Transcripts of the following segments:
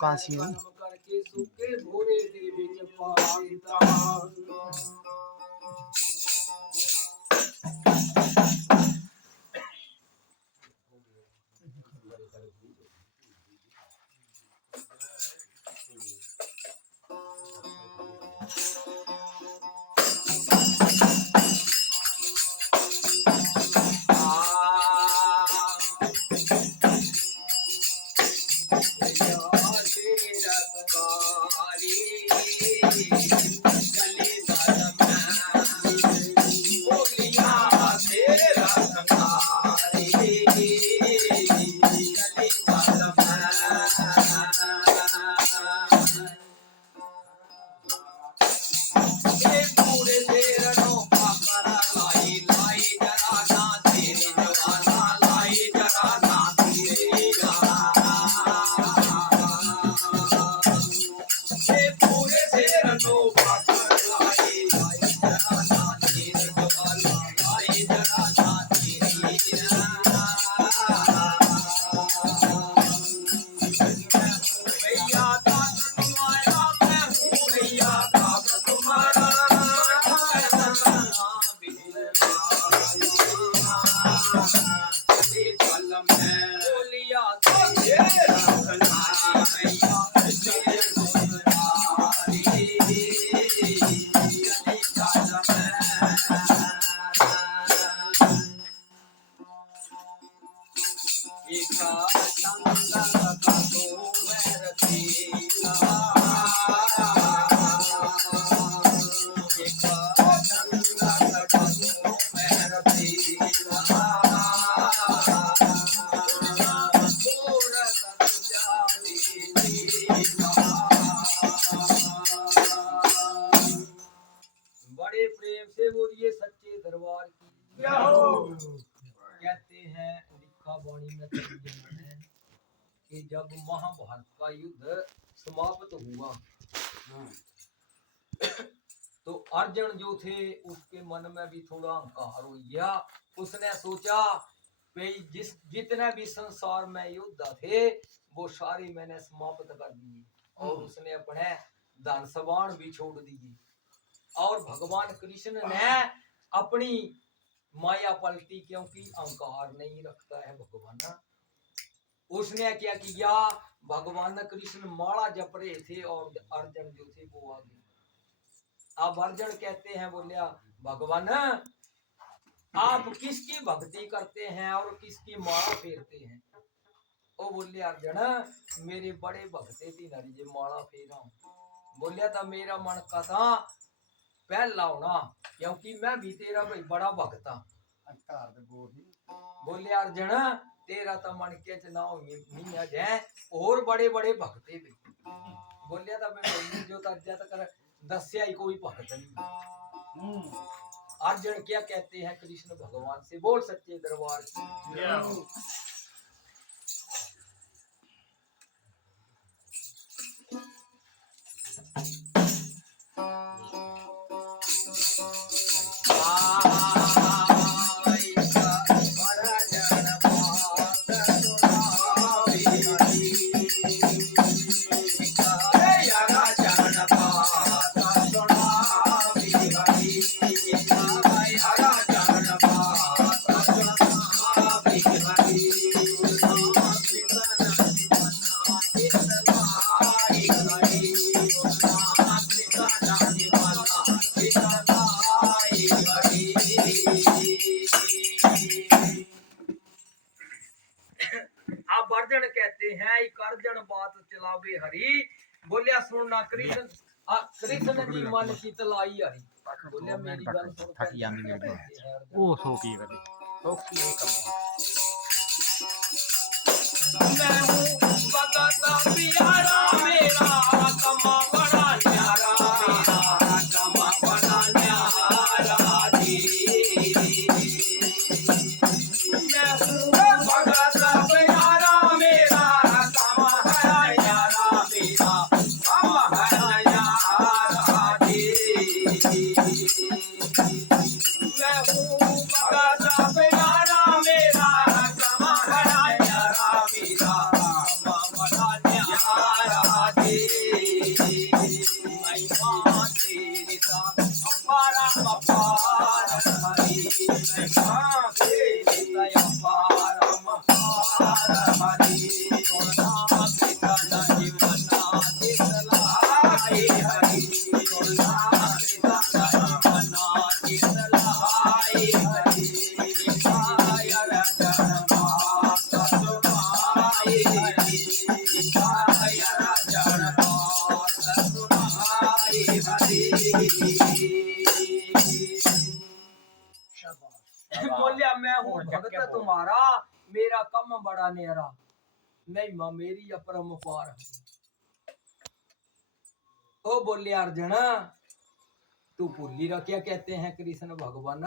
कांसी करके सूखे भोरे दे विच पा दिता। बड़े प्रेम से बोलिए सच्चे दरबार की। कहते हैं लिखा वाणी में है कि जब महाभारत का युद्ध समाप्त हुआ तो अर्जुन जो थे उसके मन में भी थोड़ा अहंकार हो गया। उसने सोचा कि जितने भी संसार में योद्धा थे वो सारे मैंने समाप्त कर दिए और उसने अपने धन सवान भी छोड़ दिए। और भगवान कृष्ण ने अपनी माया पलटी, क्योंकि अहंकार नहीं रखता है भगवान। उसने क्या किया, भगवान कृष्ण माला जप रहे थे और अर्जुन जो थे वो आ गए। अब अर्जुन कहते हैं, बोलिया भगवान आप किसकी भक्ति करते हैं और किसकी माला फेरते हैं? ओ बोले अर्जुन मेरे बड़े भक्ते थी नरी जी माला फेरा। बोलिया था मेरा मन का था पहला होना, क्योंकि मैं भी तेरा भाई बड़ा भक्ता। बोले अर्जुन तेरा तो मन के चुनाव नहीं है और बड़े बड़े भक्ते भी। बोलिया था मैं जो तक कर दस्या ही कोई भक्त नहीं। अर्जुन क्या कहते हैं कृष्ण भगवान से, बोल सच्चे दरबार की। अब अर्जुन कहते हैं अर्जुन बात चलावे हरी। बोलिया सुनना कृष्ण कृष्ण जी मन की तलाई हरी। बोलिया मेरी गल सुन ओ सोकी वाली मैं हूँ भगत प्यारा मेरा कमा बड़ा न्यारा, कमा बड़ा न्यारा जी। मैं हूँ भगत प्यारा मेरा कमा है न्यारा मेरा, कमा है न्यारा जी। मैं हूँ भगत प्यारा मेरा कमा है न्यारा मेरा, कमा बड़ा न्यारा बोलिया मैं हूँ भगत तुम्हारा, मेरा कम बड़ा नेरा, नहीं माँ मेरी अपरंपार। ओ बोले अर्जुन तू भूली रहा, क्या कहते हैं कृष्ण भगवान,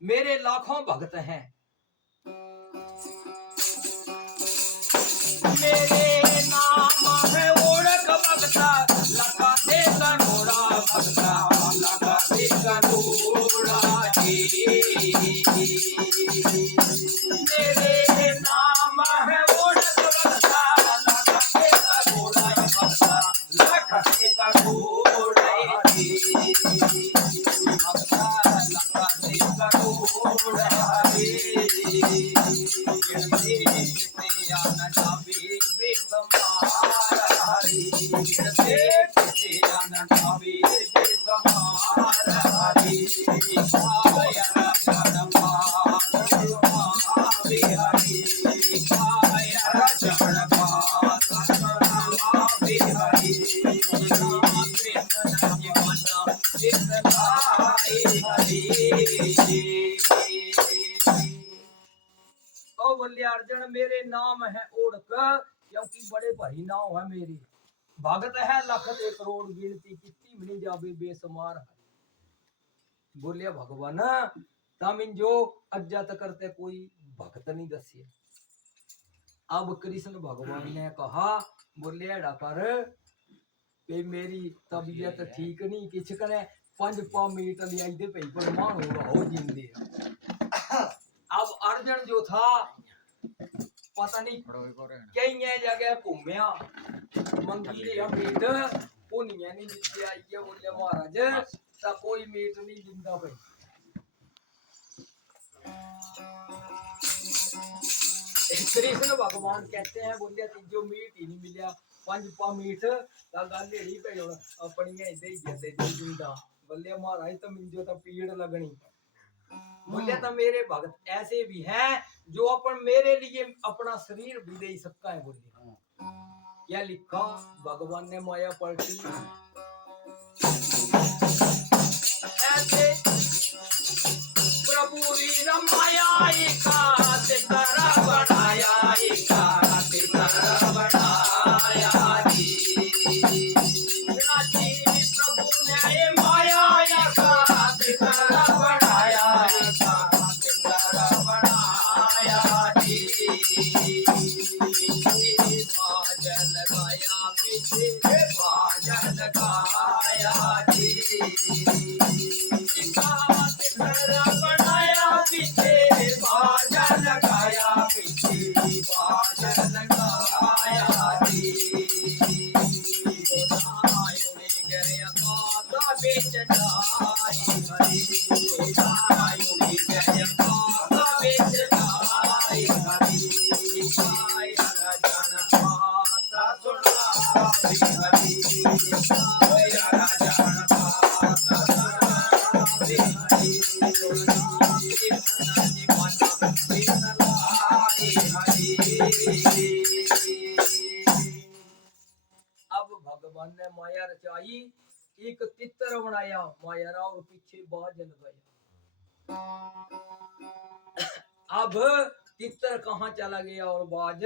मेरे लाखों भक्त हैं, मेरे नाम है ओढ़क भक्ता, लगा दे करोड़ा भक्ता, लगा दे करोड़ा जी। मेरे नाम है ओढ़क भक्ता, लगा दे करोड़ा भक्ता, लगा दे करोड़ा जी। भक्ता लगा दे करोड़ा जी। ओ बोले अर्जुन मेरे नाम है ओढ़क, क्योंकि बड़े भारी नाम है मेरे, भगत है लख एक करोड़ गिनती, कितनी भी नहीं जावे बेसुमार है। बोलिया भगवान तम इन जो अज्ञात करते कोई भगत नहीं दसिए। अब कृष्ण भगवान ने कहा बोले एड़ा कर पे मेरी तबीयत ठीक नहीं, किछ करे 5 मिनट लियाई दे पे पर मान होगा हो जिंदे। अब अर्जुन जो था पता नहीं कई जगह घूमया मंगी रे मीट उन्हें नहीं दिती आई है। बोले महाराज ता कोई मीट नहीं जिंदा भाई। कृष्ण भगवान कहते हैं बोलिया तीजो मीट ही नहीं मिलिया 5 मीट ता गल एड़ी पे अपनी इधर ही जते जिंदा। बोले महाराज तो मिंजो तो पीड़ लगनी। बोलिया तो मेरे भक्त ऐसे भी हैं जो अपन मेरे लिए अपना शरीर भी दे सकता है। बोलिए क्या लिखा भगवान ने माया पलटी ऐसे प्रभु वीर माया एकात करा बनाया एकात करा बनाया जी। प्रभु ने माया एकात करा बनाया एकात करा बनाया जी। बाजन गाया पीछे बाजन गाया जी। बनाया पीछे बाजा लगाया पीछे बाजा लगाया जी। बेच जाई हरी गया बेच जाई हरी जन माता सुनाई हरी जन अब भगवान ने माया रचाई एक तितर बनाया माया और पीछे बाज लगाया। अब तितर कहाँ चला गया और बाज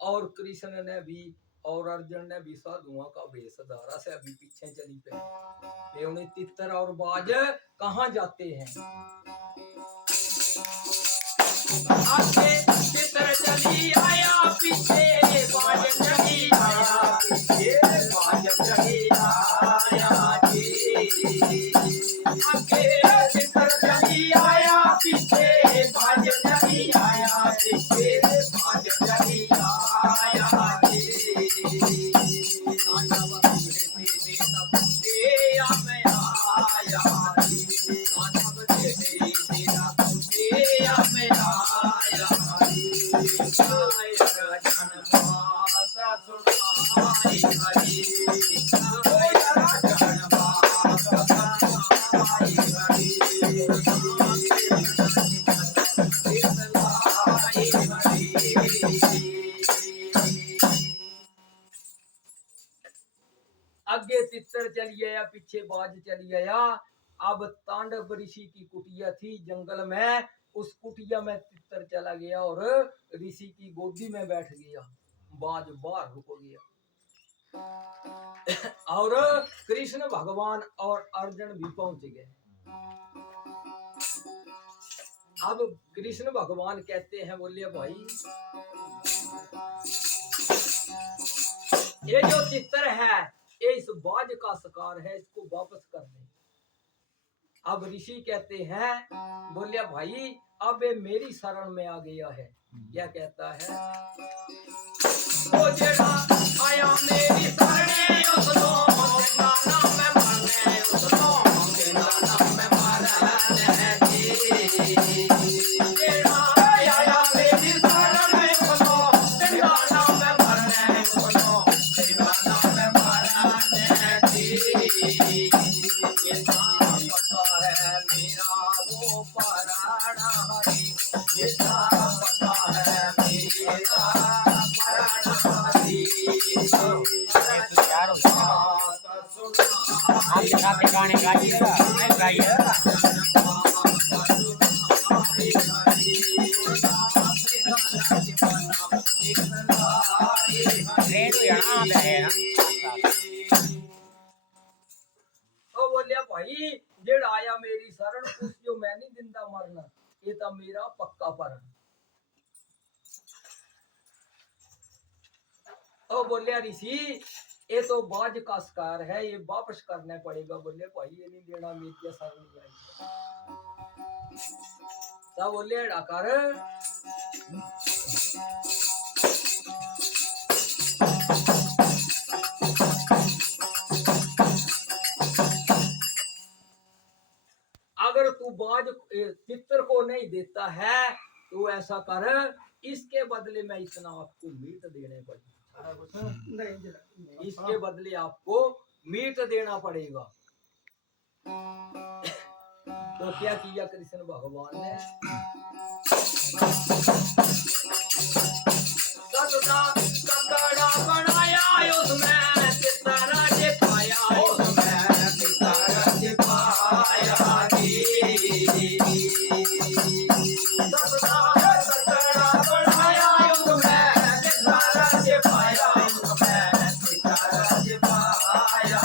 और कृष्ण ने भी और अर्जुन ने भी साधुओं का वेश धारा से अभी पीछे चली पे उन्हें तितर और बाज कहाँ जाते हैं। आगे तितर चली आया पीछे बाज चली आया पीछे बाज चली आया जी। आगे तितर चली आया पीछे बाज चली आया पीछे बाज चली आया जी। आगे तितर चली गया पीछे बाज चली गया। अब तांडव ऋषि की कुटिया थी जंगल में उस कुटिया में तितर चला गया और ऋषि की गोदी में बैठ गया। बाज बाहर रुक गया और कृष्ण भगवान और अर्जुन भी पहुंच गए। अब कृष्ण भगवान कहते हैं, बोलिए भाई ये जो चित्र है ये इस बाज का शिकार है, इसको वापस कर दे। अब ऋषि कहते हैं, बोलिए भाई अब ये मेरी शरण में आ गया है। क्या कहता है, वो जेड़ा आया मेरी शरण में उसको तेरा नाम में मारने, उसको तेरा नाम में मारने जी। जेड़ा आया मेरी शरण में उसको तेरा नाम में मारने, उसको तेरा नाम में मारने जी। ये नाम पता है मेरा वो पराणा हरि, ये नाम पता है मेरा आप गाने गाइए बोलिया भाई जेड़ आया मेरी शरण उस जो मैं नहीं जिंदा मरना, ये तो मेरा पक्का परण। ओ बोलिया ऋषि ये तो बाज का शिकार है, ये वापस करना पड़ेगा। बोले भाई ये नहीं देना, मेरी शरण नहीं आई। तब बोले डाकर अगर तू बाज चित्र को नहीं देता है तो ऐसा कर, इसके बदले में इतना आपको मीट देने पड़ेगा। इसके बदले आपको मीट देना पड़ेगा। तो क्या किया कृष्ण भगवान ने, ककड़ा बनाया उसमें सितारा जे पाया, उसमें सितारा जे पाया ककड़ा बनाया उसमें सितारा जे पाया, उसमें सितारा जे पाया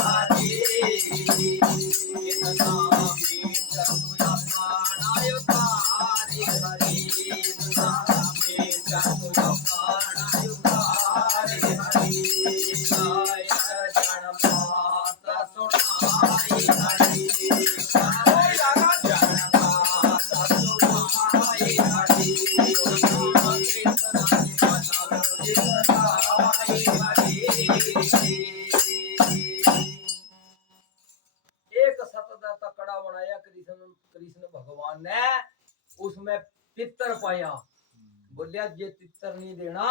तकड़ा बनाया कृष्ण भगवान ने, उसमें तितर पाया। बोलिया जे तितर नहीं देना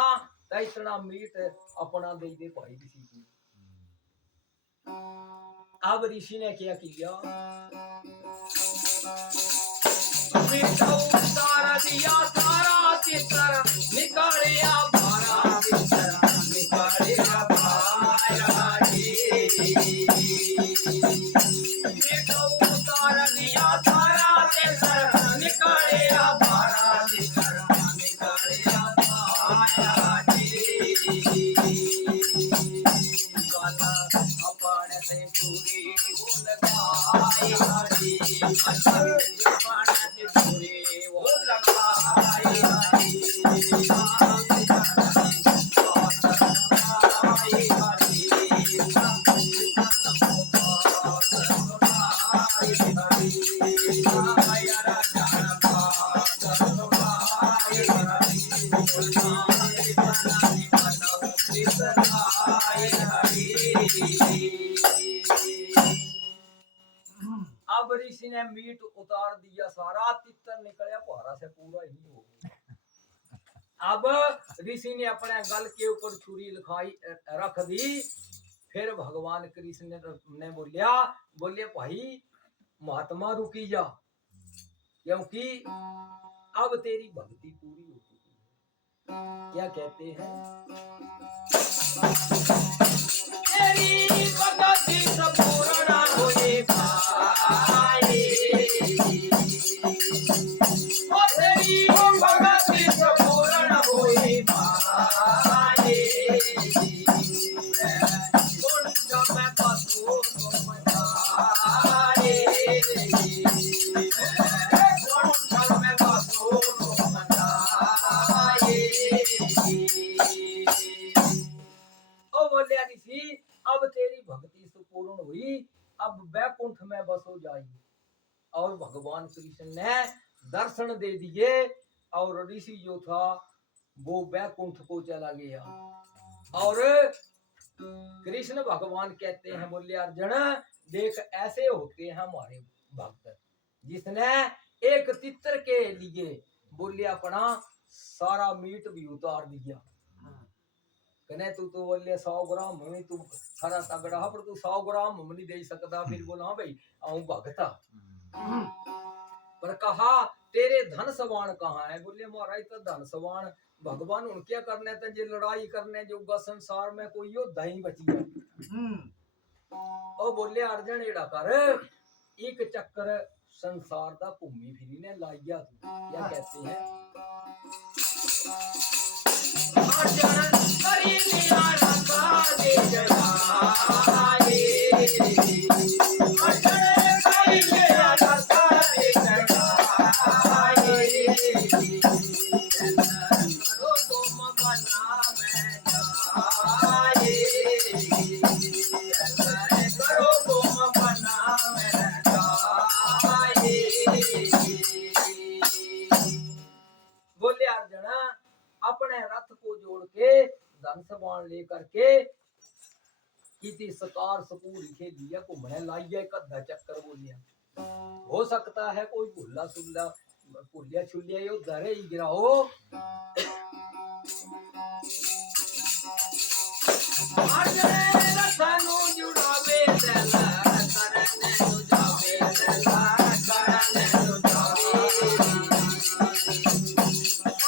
तो इतना मीट अपना दे दे भाई किसी को। अब ऋषि ने क्या किया, सारा दिया सारा तितर निकालिया भारा, तितर निकालिया भारा सारा दिया सारा तितर निकालिया भारा, तितर निकालिया भारा अपने से पूरी वो लगाई हरी, अपने से पूरी वो लगाई अब ऋषि ने मीट उतार दिया सारा, तितर निकलिया भारा से पूरा ही हो गया। अब ऋषि ने अपने गल के ऊपर छुरी लिखाई रख दी। फिर भगवान कृष्ण ने बोलिया भाई महात्मा रुकी जा, क्योंकि अब तेरी भक्ति पूरी हो चुकी है। क्या कहते हैं, तेरी भक्ति संपूर्ण होए भाई, और भगवान कृष्ण ने दर्शन दे दिए और ऋषि जो था वो बैकुंठ को चला गया। और कृष्ण भगवान कहते हैं बोले अर्जुन देख ऐसे होते हैं हमारे भक्त जिसने एक तित्र के लिए बोले अपना सारा मीट भी उतार दिया। कने तू तो बोले 100 ग्राम में तू खरा तगड़ा पर तू 100 ग्राम में नहीं दे सकता। फिर बोला हाँ भाई आऊं भगता पर कहा तेरे धन सवान कहाँ है। बोले महाराज तो धन सवान भगवान उनके करने थे जो लड़ाई करने जो संसार में कोई योद्धा ही बची है। और बोले अर्जुन एड़ा कर एक चक्कर संसार दा घूमी फिरी ने लाइया तू क्या कहते हैं अर्जुन करी लिया रखा दे जगाए अर्जुन करी लिया रखा दे जगाए करो तुम बना मैं जाए करो तुम बना मैं जाए। बोले अर्जुन अपने रथ को जोड़ के धन समान लेकर के किसी सकार सकूर खेलिया घूमने लाइया एक अद्धा चक्कर बोलिया। हो सकता है कोई भूला सुल्ला भूलिया छुलिया यो दरे ही गिराओ। रथनु जुड़ावे दला करने जुड़ावे दला करने जुड़ावे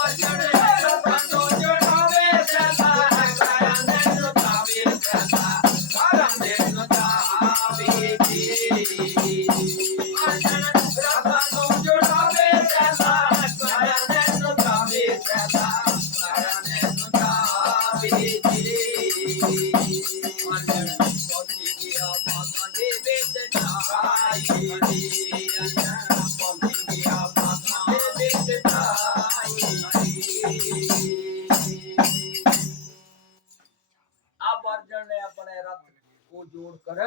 अर्जुन रथनु जुड़ावे दला करने जुड़ावे दला करने जुड़ावे अर्जुन रथनु जुड़ावे दला करने जुड़ावे दला करने जुड़ावे अब अर्जुन ने अपने रथ को जोड़कर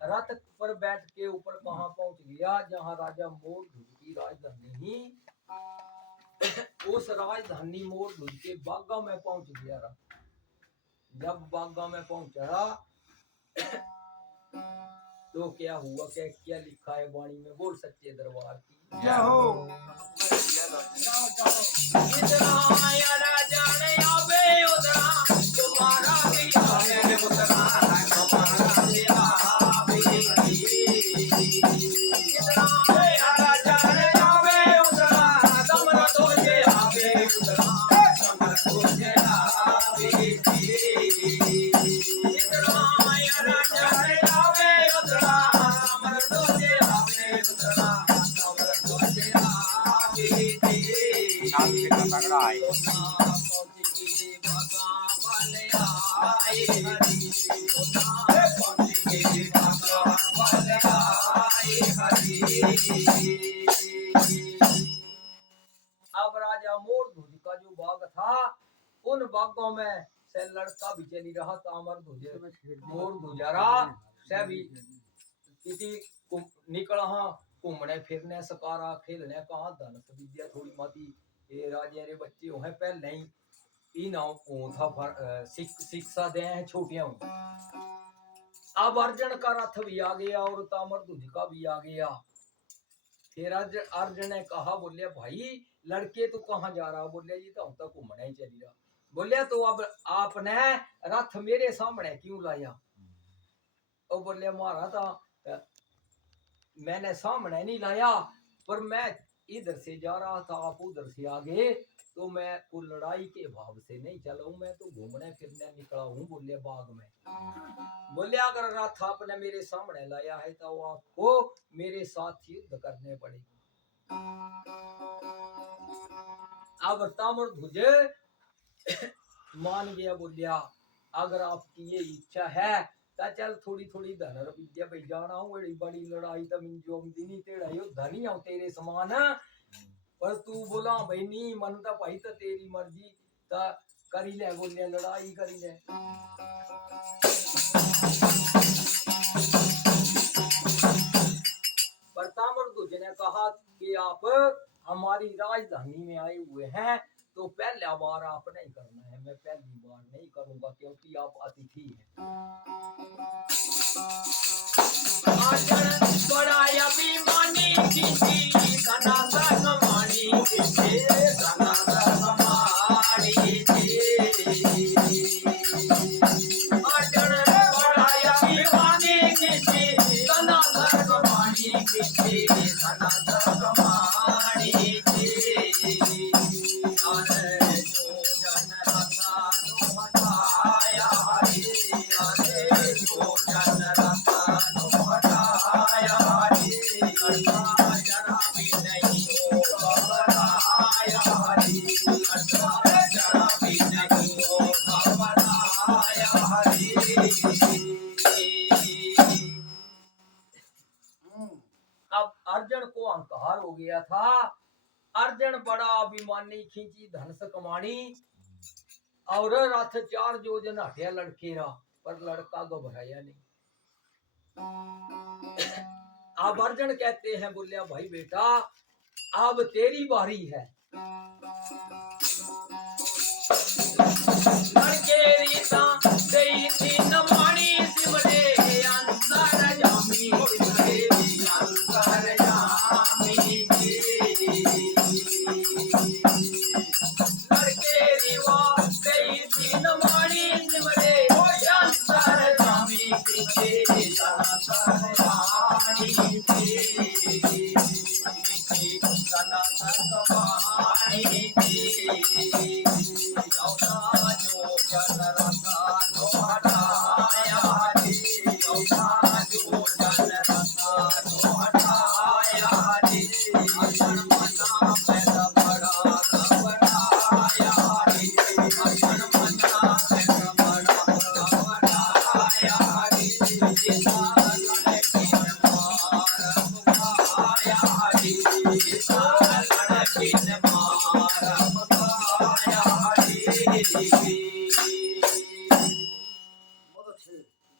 रथ पर बैठ के ऊपर कहां पहुंच गया जहां राजा मोर की राजधानी उस राजधानी मोर के बागा में पहुंच गया रथ। जब बागा में पहुंचा तो क्या हुआ क्या लिखा है वाणी में बोल सच्चे दरबार की जय हो। इतना राजा ने आवे उतरा तुम्हारा भी आवे उतरा हमारा भी आवे इतना राजा ने आवे उतरा कमरा तो ये आवे उतरा कमरा तो ये आवे इतना राजा ने आवे उतरा कमरा तो ये आवे उतरा कमरा तो ये आवे तगड़ा है अब राजा मोर ध्वज का जो बाग था उन बागों में से लड़का भी चली रहा तामर ध्वज मोर ध्वजारा से भी किसी निकला घूमने फिरने सकारा खेलने कहा धन विद्या थोड़ी माती ये राजे रे बच्चे हो हैं पहले नहीं इनाम था शिक्षा दे हैं छोटियां। अब अर्जुन का रथ भी आ गया और तामर ध्वज का भी आ गया। फिर अर्जुन ने कहा बोले भाई लड़के तू कहाँ जा रहा। बोले जी तो हम तो घूमने ही चली रहा। बोले तो अब आपने रथ मेरे सामने क्यों लाया। और बोले मारा था मैंने सामने नहीं लाया पर मैं इधर से जा रहा था आप उधर से आगे तो मैं वो लड़ाई के भाव से नहीं चला हूं मैं तो घूमने फिरने निकला हूं। बोले बाग में बोले अगर रथ आपने मेरे सामने लाया है तो आपको मेरे साथ युद्ध करने पड़ेगी। अब तामर ध्वज मान गया। बोलिया अगर आपकी ये इच्छा है तो चल थोड़ी थोड़ी धन रुपया पे जाना हूँ बड़ी बड़ी लड़ाई तो मिंजो दिनी तेरा युद्ध नहीं आऊं तेरे समान पर तू बोला भाई नहीं मन तो भाई तो तेरी मर्जी तो करी ले। बोलिया लड़ाई करी ले। पर ताम्रध्वज ने कहा कि आप हमारी राजधानी में आए हुए हैं तो पहला बार आप नहीं करना है, मैं पहली बार नहीं करूंगा क्योंकि आप अतिथि हैं। बड़ा अभिमानी किसी सना सगमानी किसी सना सगमानी बड़ा अभिमानी किसी सना सगमानी किसी सना सगमानी अब अर्जुन को अहंकार हो गया था। अर्जुन बड़ा अभिमानी खींची धन से कमानी और रथ 4 योजन हटिया लड़के रा, पर लड़का घबराया नहीं। अब अर्जुन कहते हैं बोलिया भाई बेटा अब तेरी बारी है। लड़के रीता देई थी नमानी सिमरे अंतर जामी सिमरे अंतर जामी लड़के रीवा देई थी नमानी सिमरे अंतर जामी सिमरे अंतर जामी सना सगमानी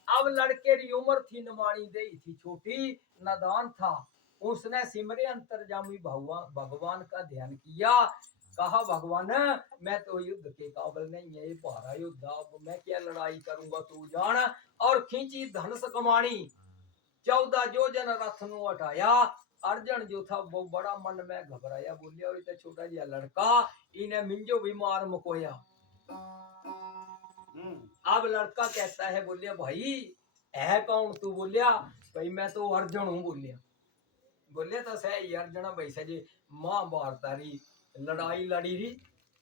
अब लड़के की उम्र थी नमानी दे थी छोटी, नादान था। उसने सिमरे अंतर्जामी भगवान का ध्यान किया। कहा भगवान मैं तो युद्ध के काबिल नहीं है, ये भारा युद्ध, अब मैं क्या लड़ाई करूंगा तू जान। और खींची धनुष कमानी 14 योजन रथ नु हटाया। अर्जुन जो था वो बड़ा मन में घबराया, बोलिया तो छोटा जिहा लड़का इन्हें मिंजो भी मार मुकोया। अब लड़का कहता है बोलिया भाई है कौन तू? बोलिया भाई मैं तो अर्जुन हूँ। बोलिया तो सही अर्जुन भाई सजे महाभारत लड़ाई लड़ी रही।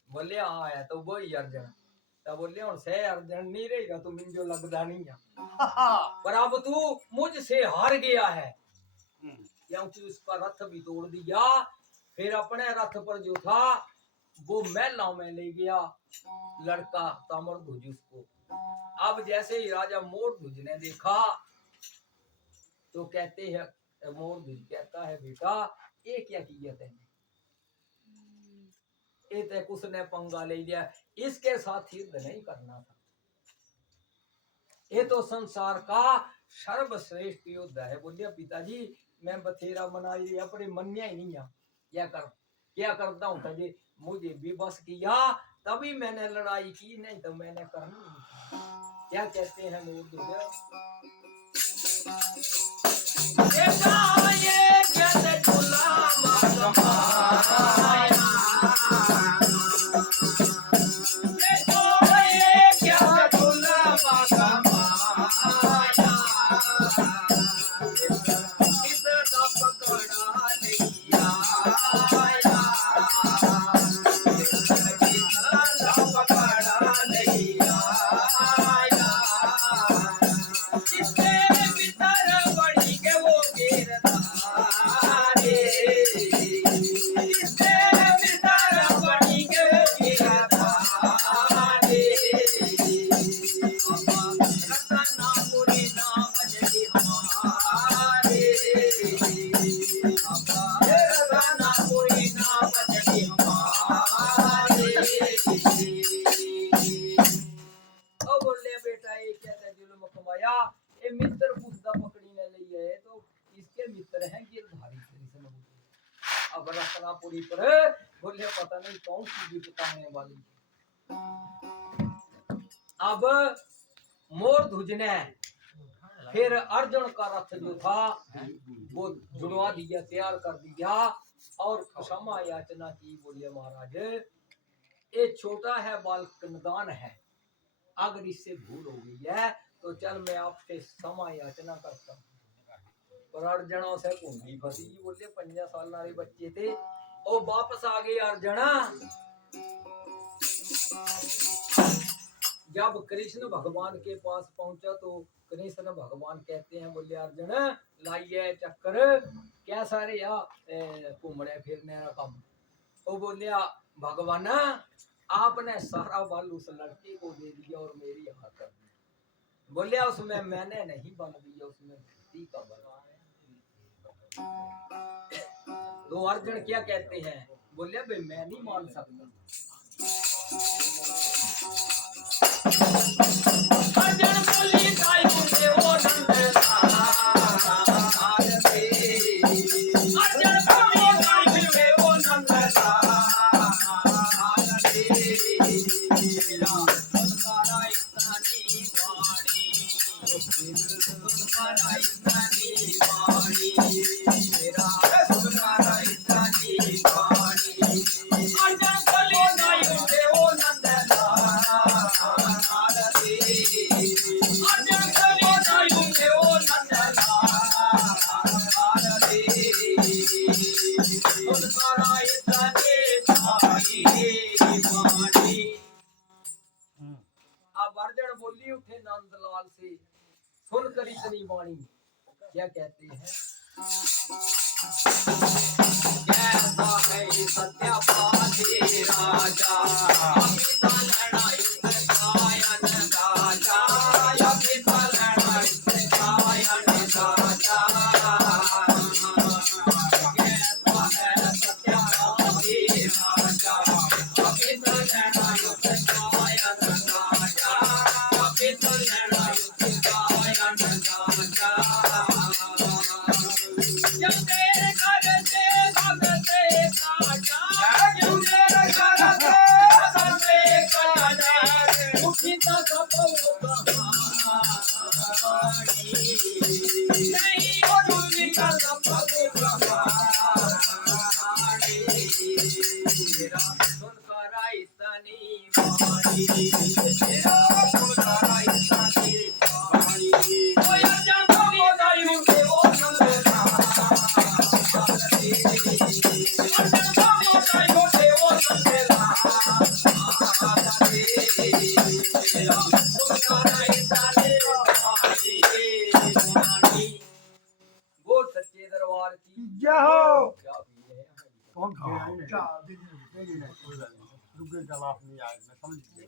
बोलिया हाँ है तो वही अर्जुन। तो बोलिया हूँ सह अर्जुन नहीं रहेगा तू मिंजो लगदा नहीं है, पर अब तू मुझसे हार गया है क्योंकि उसका रथ भी तोड़ दिया। फिर अपने रथ पर जो था वो महलों में ले गया लड़का ताम्रध्वज उसको। अब जैसे ही राजा मोरध्वज ने देखा तो कहते हैं, मोरध्वज कहता है बेटा ये क्या किया तैने? ये तक उसने पंगा ले लिया, इसके साथ युद्ध नहीं करना था। ये तो संसार का सर्वश्रेष्ठ युद्ध है। बोलिए पिताजी मैं बथेरा मनाई अपने मनिया ही नहीं क्या करता हूँ तजे मुझे भी बस किया तभी मैंने लड़ाई की, नहीं तो मैंने करनी नहीं। क्या कहते हैं मोरध्वज? खबर रखना पूरी पर। बोले पता नहीं कौन सी विपता आने वाली। अब मोर ध्वजने फिर अर्जुन का रथ जो था वो जुड़वा दिया, तैयार कर दिया और क्षमा याचना की। बोलिए महाराज ये छोटा है, बालक निदान है, अगर इससे भूल हो गई है तो चल मैं आपसे क्षमा याचना करता हूँ। और अर्जुनों से कुंडी फंसी। बोले 5 साल नारे बच्चे थे और वापस आ गए अर्जुना। जब कृष्ण भगवान के पास पहुंचा तो कृष्ण भगवान कहते हैं, बोले अर्जुन लाइए चक्कर क्या सारे या घूमने फिरने का काम। वो बोलिया भगवान आपने सारा बल उस लड़के को दे दिया और मेरी हाथ कर दी। बोलिया उसमें मैंने नहीं बल दिया, उसमें भक्ति का बल। तो अर्जुन क्या कहते हैं, बोलिया भाई मैं नहीं मान सकता। अर्जुन बोली काय मुझे वो नंद बोली उठे नंदलाल से सुनकर इतनी वाणी क्या कहते हैं, कैसा है सत्यापाती राजा पिता लड़ाई गायन गाजा, या पिता लड़ाई गायन गाजा। कैसा है सत्यापाती राजा पिता लड़ाई गायन गाजा, पिता लड़ाई गायन गाजा। जब तेरे घर से भगते काजा, जब तेरे घर से भगते काजा, उठी तो सब कहानी नहीं उठी तो सब कहानी। तेरा सुनकर आई तनी वाणी, तेरा सुनकर आई तनी वाणी। ओ या जानो बोलाई मुझे वो नंदना बोल सच्चे दरबार की जय हो। क्या भी है कौन खेला है? दुगे जलाफ नहीं आए, मैं समझ गया।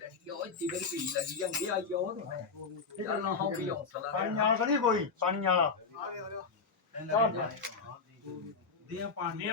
लड़कियों जीवन भी लगी जंगे आई हो तो है चल ना हम भी हौसला पानी वाला तो नहीं कोई पानी वाला दिया पानी